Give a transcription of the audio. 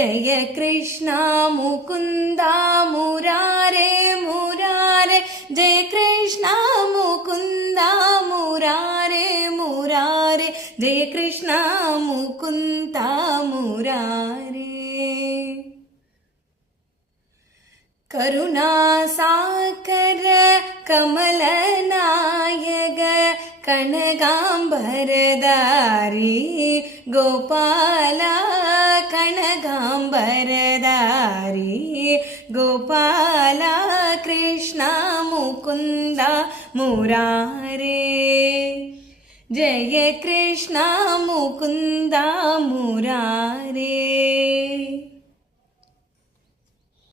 जय कृष्ण मुकुंद मुरारे मुरारे, जय कृष्ण मुकुंद मुरारे मुरारे, जय कृष्ण मुकुंद मुरारे। करुणा साकर कमलनायक कनगांबरधारी गोपाल, कनगांबरधारी गोपाल, कृष्ण मुकुंद मुरारे, जय कृष्ण मुकुंद मुरारे।